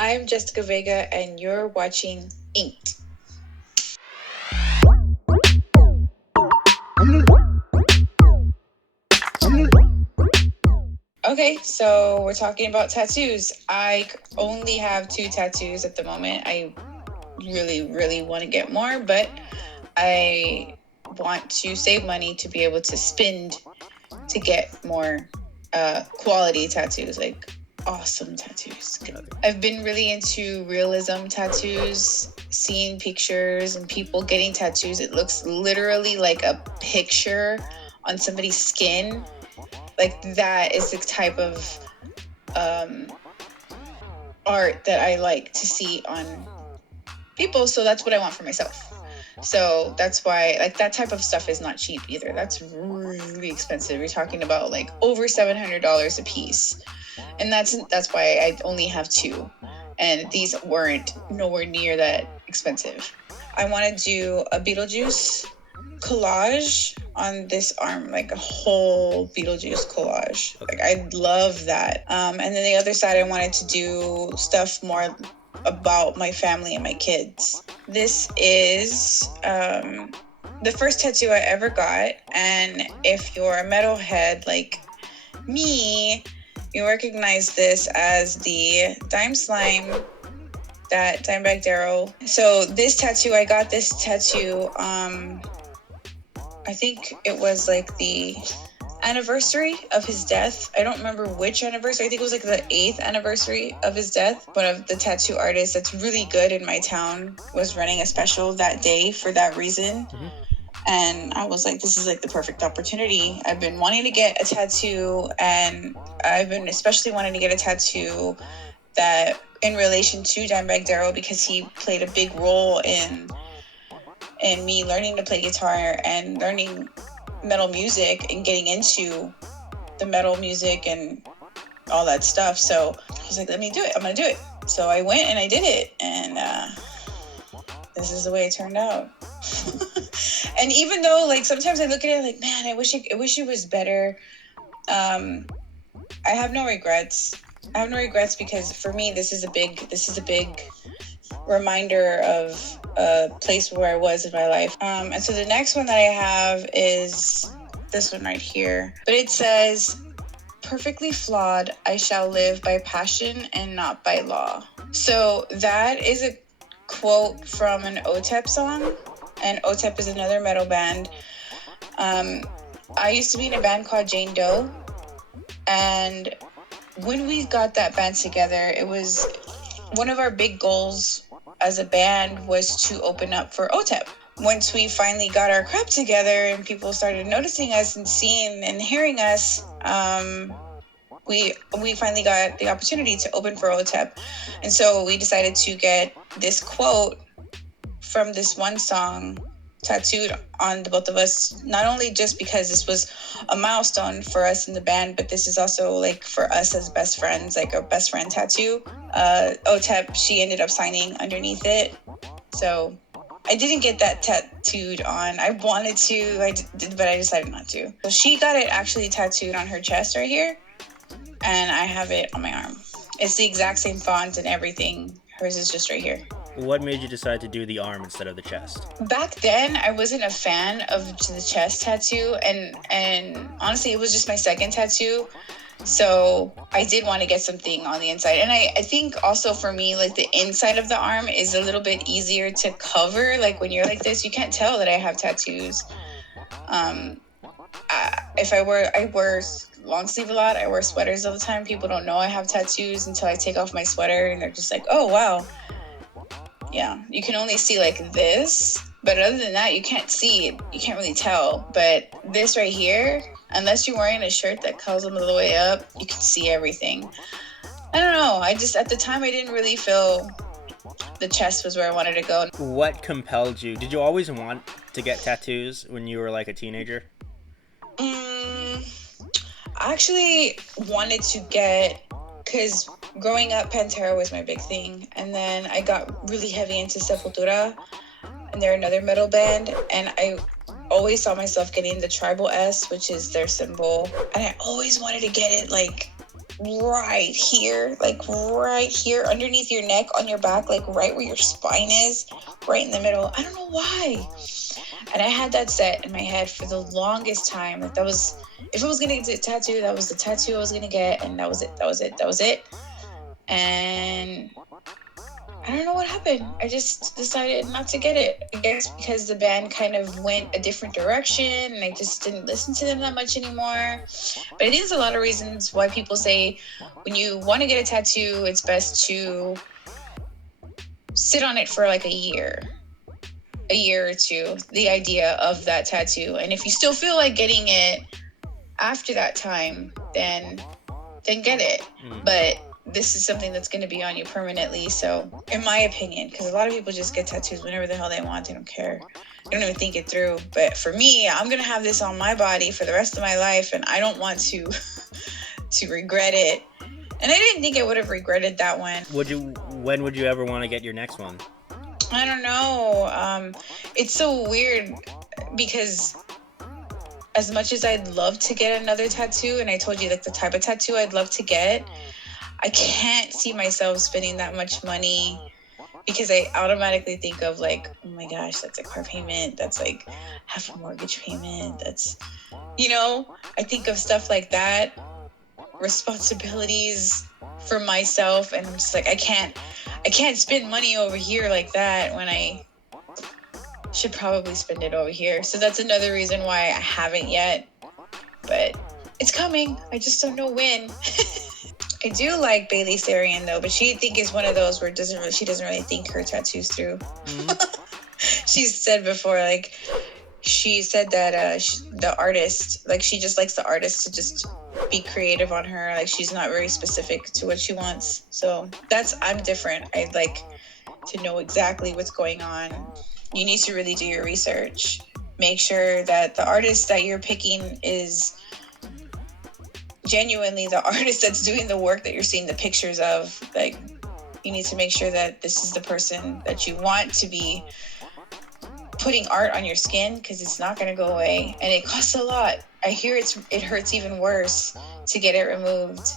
I'm Jessica Vega, and you're watching Inked. Okay, so we're talking about tattoos. I only have 2 tattoos at the moment. I really want to get more, but I want to save money to be able to spend to get more quality tattoos, like awesome tattoos. I've been really into realism tattoos, seeing pictures and people getting tattoos. It looks literally like a picture on somebody's skin. Like that is the type of art that I like to see on people. So that's what I want for myself. So that's why, like, that type of stuff is not cheap either. That's really expensive. You're talking about like over $700 a piece, and that's why I only have 2, and these weren't nowhere near that expensive. I want to do a Beetlejuice collage on this arm, like a whole Beetlejuice collage. Like I love that. And then the other side, I wanted to do stuff more about my family and my kids. This is the first tattoo I ever got, and if you're a metalhead like me, you recognize this as the Dime Slime, that Dimebag Darrell. So this tattoo, I got this tattoo, I think it was like the anniversary of his death. I don't remember which anniversary. I think it was like the 8th anniversary of his death. One of the tattoo artists that's really good in my town was running a special that day for that reason. Mm-hmm. And I was like, this is like the perfect opportunity. I've been wanting to get a tattoo, and I've been especially wanting to get a tattoo that in relation to Dimebag Darrell, because he played a big role in me learning to play guitar and learning metal music and getting into the metal music and all that stuff. So I was like, let me do it. I'm going to do it. So I went and I did it. And this is the way it turned out. And even though, like, sometimes I look at it like, man, I wish it was better. I have no regrets. Because for me, this is a big reminder of a place where I was in my life. And so the next one that I have is this one right here. But it says, perfectly flawed, I shall live by passion and not by law. So that is a quote from an OTEP song. And OTEP is another metal band. I used to be in a band called Jane Doe. And when we got that band together, it was one of our big goals as a band was to open up for OTEP. Once we finally got our crap together and people started noticing us and seeing and hearing us, we finally got the opportunity to open for OTEP. And so we decided to get this quote from this one song tattooed on the both of us, not only just because this was a milestone for us in the band, but this is also like for us as best friends, like a best friend tattoo. OTEP, she ended up signing underneath it. So I didn't get that tattooed on. I wanted to, but I decided not to. So she got it actually tattooed on her chest right here, and I have it on my arm. It's the exact same font and everything. Hers is just right here. What made you decide to do the arm instead of the chest? Back then, I wasn't a fan of the chest tattoo, and honestly, it was just my second tattoo. So I did want to get something on the inside. And I think also for me, like the inside of the arm is a little bit easier to cover. Like when you're like this, you can't tell that I have tattoos. If I wear long sleeve a lot. I wear sweaters all the time. People don't know I have tattoos until I take off my sweater, and they're just like, oh, wow. Yeah, you can only see like this, but other than that, you can't see it. You can't really tell. But this right here, unless you're wearing a shirt that curls them all the way up, you can see everything. I don't know. At the time, I didn't really feel the chest was where I wanted to go. What compelled you? Did you always want to get tattoos when you were like a teenager? I actually wanted to get, because growing up, Pantera was my big thing. And then I got really heavy into Sepultura, and they're another metal band. And I always saw myself getting the tribal S, which is their symbol. And I always wanted to get it like right here, like right here underneath your neck, on your back, like right where your spine is, right in the middle. I don't know why. And I had that set in my head for the longest time. Like that was, if I was gonna get a tattoo, that was the tattoo I was gonna get, and that was it. That was it. That was it. And I don't know what happened. I just decided not to get it. I guess because the band kind of went a different direction and I just didn't listen to them that much anymore. But I think there's a lot of reasons why people say when you want to get a tattoo, it's best to sit on it for like a year or two, the idea of that tattoo. And if you still feel like getting it after that time, then get it. But this is something that's going to be on you permanently. So, in my opinion, because a lot of people just get tattoos whenever the hell they want, they don't care. They don't even think it through. But for me, I'm going to have this on my body for the rest of my life, and I don't want to to regret it. And I didn't think I would have regretted that one. When would you ever want to get your next one? I don't know. It's so weird because as much as I'd love to get another tattoo, and I told you like the type of tattoo I'd love to get, I can't see myself spending that much money because I automatically think of like, oh my gosh, that's a car payment. That's like half a mortgage payment. That's, I think of stuff like that, responsibilities for myself. And I'm just like, I can't spend money over here like that when I should probably spend it over here. So that's another reason why I haven't yet, but it's coming. I just don't know when. I do like Bailey Sarian though, but she is one of those where she doesn't really think her tattoos through. She's said before, like she said that the artist, like she just likes the artist to just be creative on her. Like she's not very specific to what she wants. So I'm different. I like to know exactly what's going on. You need to really do your research. Make sure that the artist that you're picking is genuinely the artist that's doing the work that you're seeing the pictures of. Like, you need to make sure that this is the person that you want to be putting art on your skin, because it's not going to go away and it costs a lot. I hear it hurts even worse to get it removed.